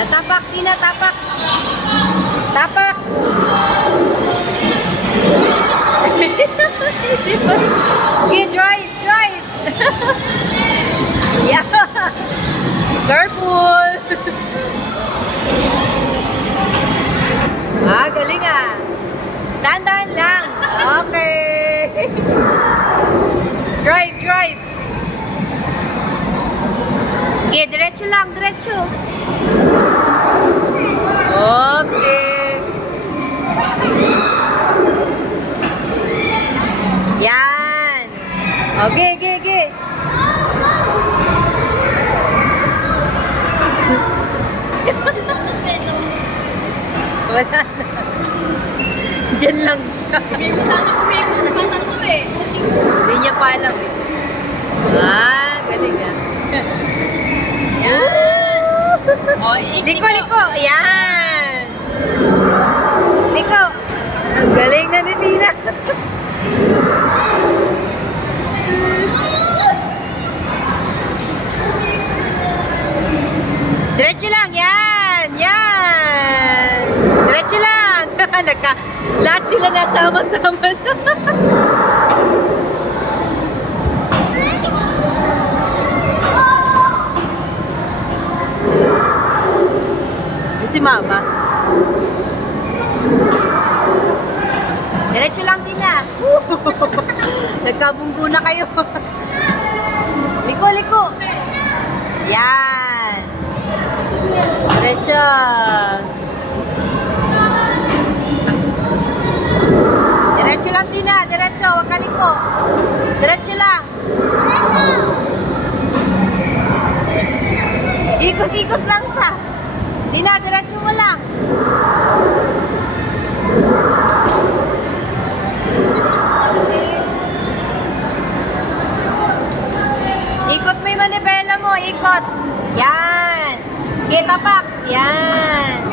Tapak, Tina, tapak. Tapak. Okay, drive, drive. Yeah. Careful. Galing ah. Dahan-dahan lang. Okay. Drive, drive. Okay, diretso lang, diretso. Oopsie. Yan. Okay, okay, okay. Wala na. Diyan lang siya. Hindi niya pa alam eh. Galing ah. Liko, liko. Yan. Liko. Ang galing na ni Tina. Diretso lang. Yan. Yan. Diretso lang. Lahat sila nasama-sama na. Si Mama. Diretso lang din na. Nagkabunggo na kayo. Liko, liko. Yan. Diretso. Diretso lang din na. Diretso. Huwag ka liko. Diretso lang. Ikot-ikot lang siya. Tina, diretso mo lang. Ikot mo yung manibela mo. Ikot. Yan. Kita pak. Yan.